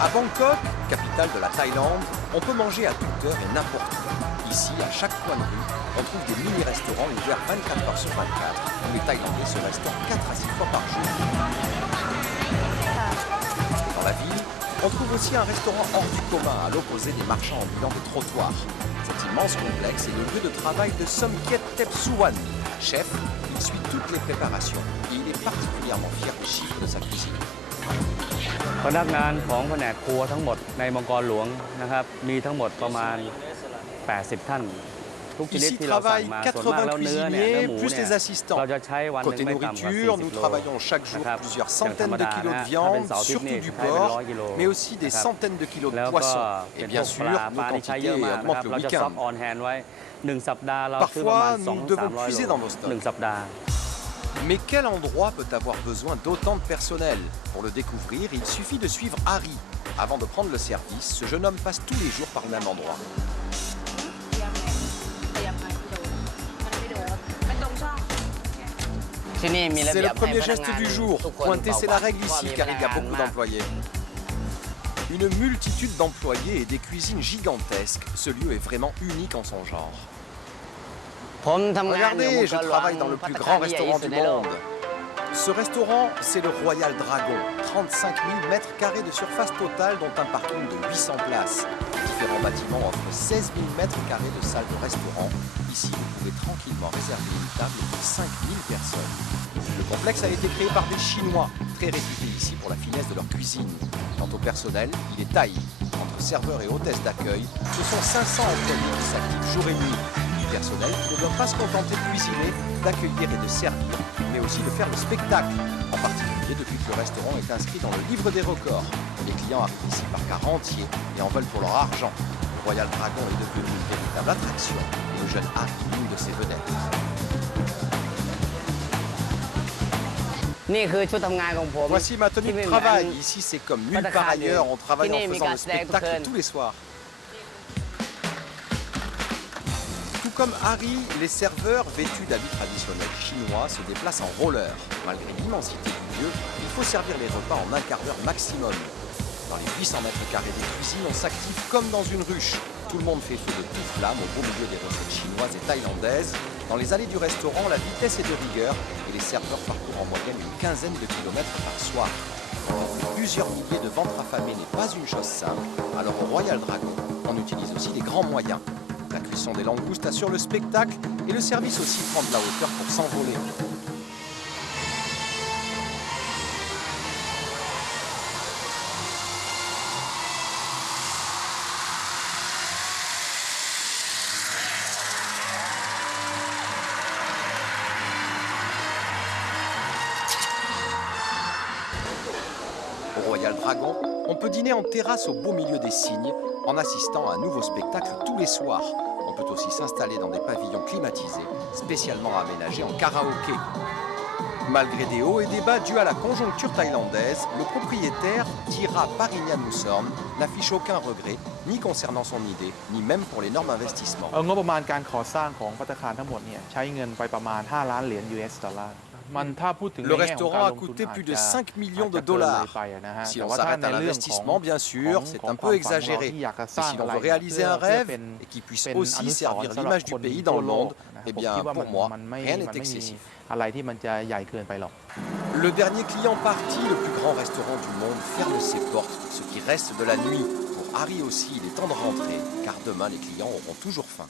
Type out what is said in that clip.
À Bangkok, capitale de la Thaïlande, on peut manger à toute heure et n'importe où. Ici, à chaque coin de rue, on trouve des mini-restaurants ouverts 24 heures sur 24, où les Thaïlandais se restaurent 4 à 6 fois par jour. Dans la ville, on trouve aussi un restaurant hors du commun, à l'opposé des marchands ambulants des trottoirs. Cet immense complexe est le lieu de travail de Somkiat Tepsuwan. Chef, il suit toutes les préparations et il est particulièrement fier des chiffres de sa cuisine. พนักงานของแผนกครัวทั้งหมดในมังกรหลวงนะครับมีทั้งหมดประมาณ80ท่าน Ici travaillent 80 cuisiniers plus les assistants. Côté nourriture, nous travaillons chaque jour plusieurs centaines de kilos de viande, surtout du porc, mais aussi des centaines de kilos de poisson. Et bien sûr, nos quantités augmentent le week-end. Parfois, nous devons puiser dans nos stocks. Mais quel endroit peut avoir besoin d'autant de personnel? Pour le découvrir, il suffit de suivre Harry. Avant de prendre le service, ce jeune homme passe tous les jours par le même endroit. C'est le premier geste du jour. Pointer, c'est la règle ici, car il y a beaucoup d'employés. Une multitude d'employés et des cuisines gigantesques. Ce lieu est vraiment unique en son genre. Regardez, je travaille dans le plus grand restaurant du monde. Ce restaurant, c'est le Royal Dragon. 35 000 mètres carrés de surface totale, dont un parking de 800 places. Différents bâtiments offrent 16 000 mètres carrés de salles de restaurant. Ici, vous pouvez tranquillement réserver une table pour 5 000 personnes. Le complexe a été créé par des Chinois, très réputés ici pour la finesse de leur cuisine. Quant au personnel, il est taillé. Entre serveurs et hôtesses d'accueil, ce sont 500 employés qui s'activent jour et nuit. Personnel qui ne doit pas se contenter de cuisiner, d'accueillir et de servir, mais aussi de faire le spectacle. En particulier depuis que le restaurant est inscrit dans le livre des records. Les clients arrivent ici par car entier et en veulent pour leur argent. Le Royal Dragon est devenu une véritable attraction et le jeune Harry, l'une de ses vedettes. Voici ma tenue de travail. Ici, c'est comme nulle part ailleurs. On travaille en faisant le spectacle tous les soirs. Comme Harry, les serveurs vêtus d'habits traditionnels chinois se déplacent en roller. Malgré l'immensité du lieu, il faut servir les repas en un quart d'heure maximum. Dans les 800 mètres carrés des cuisines, on s'active comme dans une ruche. Tout le monde fait feu de toute flamme au beau milieu des recettes chinoises et thaïlandaises. Dans les allées du restaurant, la vitesse est de rigueur et les serveurs parcourent en moyenne une quinzaine de kilomètres par soir. Plusieurs milliers de ventres affamés n'est pas une chose simple. Alors au Royal Dragon, on utilise aussi les grands moyens. La cuisson des langoustes assure le spectacle et le service aussi prend de la hauteur pour s'envoler. Au Royal Dragon, on peut dîner en terrasse au beau milieu des cygnes en assistant à un nouveau spectacle tous les soirs. On peut aussi s'installer dans des pavillons climatisés, spécialement aménagés en karaoké. Malgré des hauts et des bas dus à la conjoncture thaïlandaise, le propriétaire, Thira Parinyanusorn, n'affiche aucun regret, ni concernant son idée, ni même pour l'énorme investissement. งบประมาณการก่อสร้างของภัตตาคารทั้งหมดเนี่ยใช้เงินไปประมาณ5 ล้านเหรียญ US ดอลลาร์ Le restaurant a coûté plus de 5 millions de dollars. Si on s'arrête à l'investissement, bien sûr, c'est un peu exagéré. Mais si l'on veut réaliser un rêve et qui puisse aussi servir l'image du pays dans le monde, eh bien, pour moi, rien n'est excessif. Le dernier client parti, le plus grand restaurant du monde, ferme ses portes, ce qui reste de la nuit. Pour Harry aussi, il est temps de rentrer, car demain, les clients auront toujours faim.